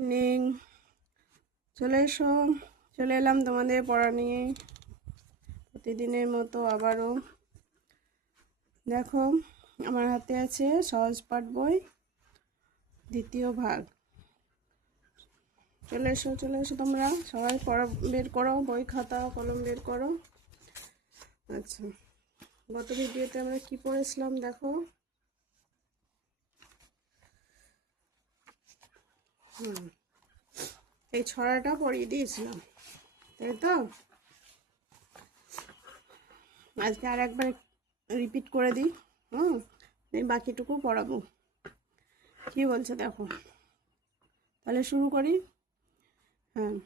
Morning, চলে এসো। চলে এলাম তোমাদের পড়া নিয়ে প্রতিদিনের মতো আবারও। দেখো, আমার হাতে আছে সহজ পাঠ বই, দ্বিতীয় ভাগ। চলে এসো তোমরা সবাই পড়া বের করো, বই খাতা কলম বের করো। আচ্ছা, গত ভিডিওতে আমরা কি পড়েছিলাম দেখো। এই ছড়াটা পড়িয়ে দিয়েছিলাম, তাই তো? আজকে আর একবার রিপিট করে দিই। এই বাকিটুকু পড়াবো। কি বলছে দেখো, তাহলে শুরু করি। হ্যাঁ,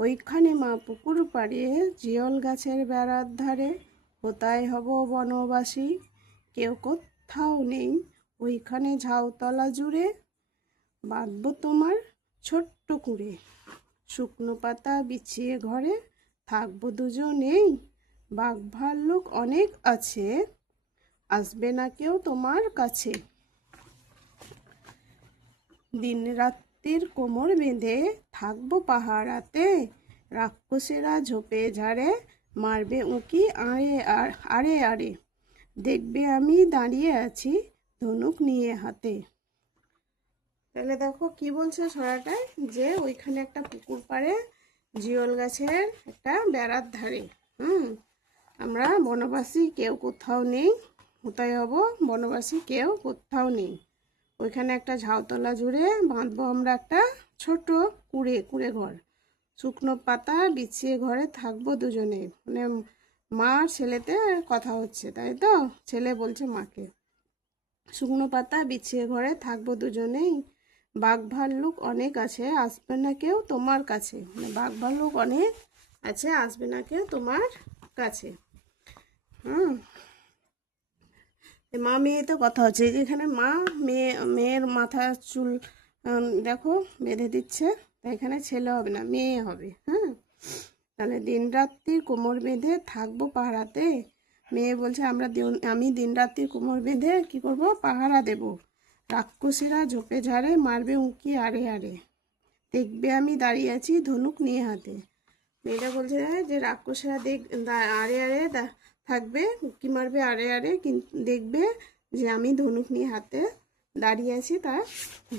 ওইখানে মা পুকুর পাড়ে জিয়ল গাছের বেড়ার ধারে কোথায় হব বনবাসী, কেউ কোথাও নেই ওইখানে ঝাউতলা জুড়ে, বাঁধব তোমার ছোট্ট কুঁড়ে, শুকনো পাতা বিছিয়ে ঘরে থাকবো দুজনেই, বাঘ ভাল্লুক অনেক আছে আসবে না কেউ তোমার কাছে, দিন রাত্রির কোমর বেঁধে থাকবো পাহারাতে, রাক্ষসেরা ঝোপে ঝাড়ে মারবে উঁকি আড়ে আড়ে, দেখবে আমি দাঁড়িয়ে আছি ধনুক নিয়ে হাতে। তাহলে দেখো কি বলছে ছড়াটায়, যে ওইখানে একটা পুকুর পাড়ে জিওল গাছের একটা বেড়ার ধারে আমরা বনবাসী কেউ কোথাও নেই, কোথায় হব বনবাসী কেউ কোথাও নেই, ওইখানে একটা ঝাউতলা জুড়ে বাঁধবো আমরা একটা ছোট কুড়ে ঘর, শুকনো পাতা বিছিয়ে ঘরে থাকবো দুজনে। মানে মা ছেলেতে কথা হচ্ছে, তাই তো? ছেলে বলছে মাকে, শুকনো পাতা বিছিয়ে ঘরে থাকবো দুজনেই, বাঘ ভাল্লুক অনেক আছে আসবে না কেউ তোমার কাছে। মানে বাঘ ভাল্লুক অনেক আছে আসবে না কেউ তোমার কাছে। মা মেয়ে তো কথা হচ্ছে, যেখানে মা মেয়ের মাথা চুল দেখো বেঁধে দিচ্ছে, তাই এখানে ছেলে হবে না মেয়ে হবে। তাহলে দিন রাত্রির কোমর বেঁধে থাকবো পাহারাতে, মেয়ে বলছে আমি দিন রাত্রির কোমর বেঁধে কি করব, পাহারা দেব, রাক্ষসীরা ঝোপে ঝাড়ে মারবে উঁকি আড়ে আড়ে, দেখবে আমি দাঁড়িয়ে আছি ধনুক নিয়ে হাতে। মেয়েটা বলছে যে রাক্ষসীরা আড়ে আড়ে থাকবে, উঁকি মারবে আড়ে আড়ে, কিন্তু দেখবে যে আমি ধনুক নিয়ে হাতে দাঁড়িয়ে আছি, তার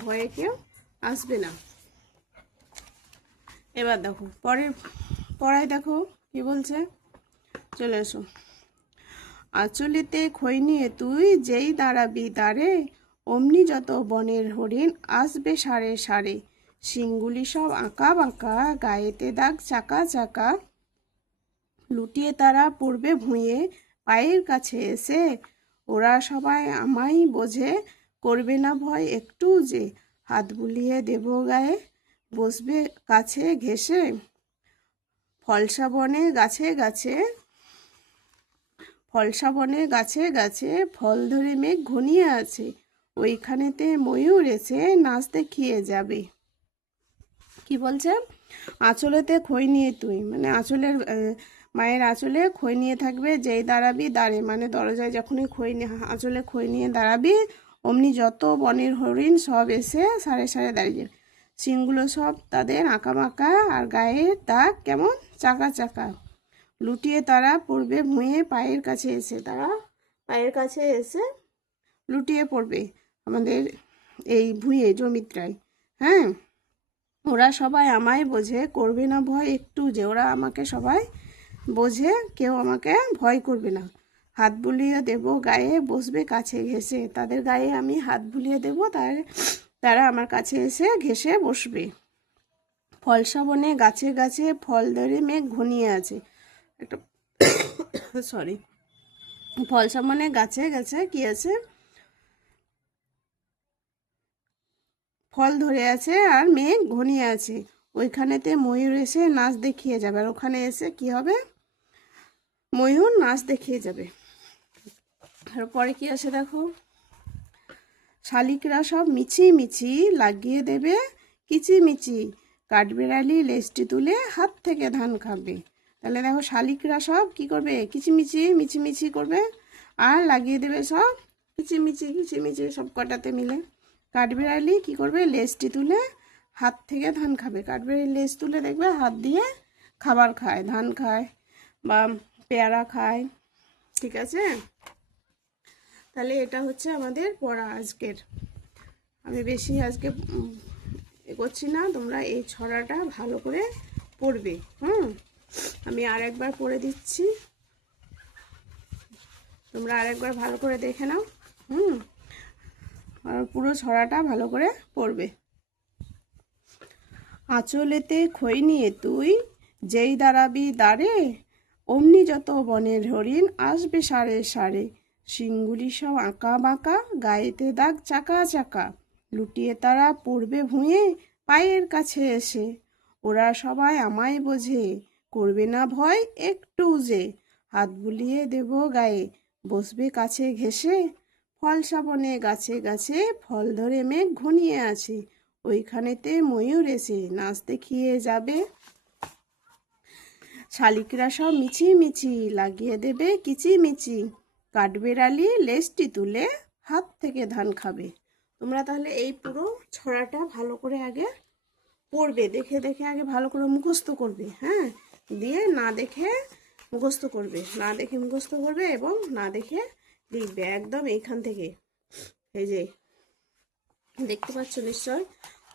ভয়ে কেউ আসবে না। এবার দেখো পরের পড়ায় দেখো কি বলছে, চলে এসো। আঁচলিতে খই নিয়ে তুই যেই দাঁড়াবি দাঁড়ে, অমনি যত বনের হরিণ আসবে সারে সারে, শিংগুলি সব আঁকা বাঁকা গায়েতে দাগ চাকা চাকা, লুটিয়ে তারা পড়বে ভুঁয়ে পায়ের কাছে এসে, ওরা সবাই আমায় বোঝে করবে না ভয় একটু যে, হাত বুলিয়ে দেব গায়ে বসবে কাছে ঘেসে, ফলসা বনে গাছে গাছে ফল ধরে মেঘ ঘনিয়ে আছে, ওইখানেতে ময়ূর এসে নাচ দেখিয়ে যাবে। কি বলছে, আঁচলেতে খই নিয়ে তুই, মানে আঁচলের মায়ের আঁচলে খই নিয়ে থাকবে, যেই দাঁড়াবি দাঁড়ে, মানে দরজায় যখনই আঁচলে খই নিয়ে দাঁড়াবি, অমনি যত বনের হরিণ সব এসে সারে সারে দাঁড়িয়ে যাবে, শিংগুলো সব তাদের আঁকা বাঁকা আর গায়ে দাগ কেমন চাকা চাকা, লুটিয়ে তারা পড়বে ভুঁয়ে পায়ের কাছে এসে, তারা পায়ের কাছে এসে লুটিয়ে পড়বে আমাদের এই ভুঁয়ে জমিত্রায়। ওরা সবাই আমায় বোঝে করবে না ভয় একটু যে, ওরা আমাকে সবাই বোঝে কেউ আমাকে ভয় করবে না, হাত বুলিয়ে দেব গায়ে বসবে কাছে ঘেসে, তাদের গায়ে আমি হাত বুলিয়ে দেব, তারা আমার কাছে এসে ঘেসে বসবে, ফলসা বনে গাছে গাছে ফল ধরে মেঘ ঘনিয়ে আছে, একটা সরি, ফলসা বনে গাছে গাছে কি আছে, ফল ধরে আছে আর মেঘ ঘনিয়ে আছে, ওইখানেতে ময়ূর এসে নাচ দেখিয়ে যাবে, আর ওখানে এসে কি হবে, ময়ূর নাচ দেখিয়ে যাবে। আর পরে কি আছে দেখো, শালিকরা সব মিছি মিছি লাগিয়ে দেবে কিচিমিচি, কাঠবেড়ালি লেজটি তুলে হাত থেকে ধান খাবে। তাহলে দেখো শালিকরা সব কি করবে, কিচিমিচি মিছিমিছি করবে আর লাগিয়ে দেবে সব কিচিমিচি সব কটাতে মিলে, কাঠবেড়ালি কি করবে, লেজটি তুলে হাত থেকে ধান খাবে। কাঠবেড়ালির লেজ তুলে দেখবে হাত দিয়ে খাবার খায়, ধান খায় বা পেয়ারা খায়। ঠিক আছে, তাহলে এটা হচ্ছে আমাদের পড়া আজকের। আমি বেশি আজকে করছি না, তোমরা এই ছড়াটা ভালো করে পড়বে। আমি আরেকবার পড়ে দিচ্ছি, তোমরা আরেকবার ভালো করে দেখে নাও। আর পুরো ছড়াটা ভালো করে পড়বে। আঁচলেতে খই নিয়ে তুই যেই দাঁড়াবি দাঁড়ে, অমনি যত বনের হরিণ আসবে সারে সারে। শিংগুলি সব আঁকা বাঁকা, গায়েতে দাগ চাকা চাকা, লুটিয়ে তারা পড়বে ভুঁয়ে পায়ের কাছে এসে। ওরা সবাই আমায় বোঝে, করবে না ভয় একটু যে। হাত বুলিয়ে দেব গায়ে, বসবে কাছে ঘেঁষে। ফল শ্রাবণে গাছে গাছে, ফল ধরে মেঘ ঘনিয়ে আছে। ওইখানেতে ময়ূর এসে নাচ দেখিয়ে যাবে। শালিকরা সব মিছি মিছি লাগিয়ে দেবে কিচিমিচি। কাঠবেড়ালি লেজটি তুলে হাত থেকে ধান খাবে। তোমরা তাহলে এই পুরো ছড়াটা ভালো করে আগে পড়বে, দেখে দেখে আগে ভালো করে মুখস্থ করবে। হ্যাঁ, দিয়ে না দেখে মুখস্থ করবে, না দেখে মুখস্থ করবে এবং না দেখে লিখবে একদম এইখান থেকে। এই যে দেখতে পাচ্ছ নিশ্চয়,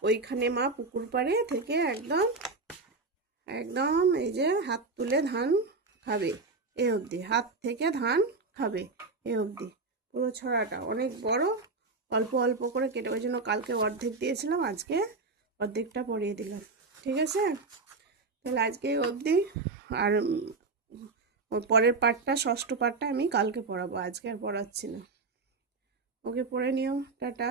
ওইখানে মা পুকুর পাড়ে থেকে একদম একদম এই যে হাত তুলে ধান খাবে এ অবধি, হাত থেকে ধান খাবে এ অবধি। পুরো ছড়াটা অনেক বড়, অল্প অল্প করে কেটে, ওই জন্য কালকে অর্ধেক দিয়েছিলাম, আজকে অর্ধেকটা পড়িয়ে দিলাম। ঠিক আছে, তাহলে আজকে অবধি। আর পরের পার্টটা, ষষ্ঠ পার্টটা আমি কালকে পড়াবো, আজকে আর পড়াচ্ছি না। ওকে, পড়ে নিও, টাটা।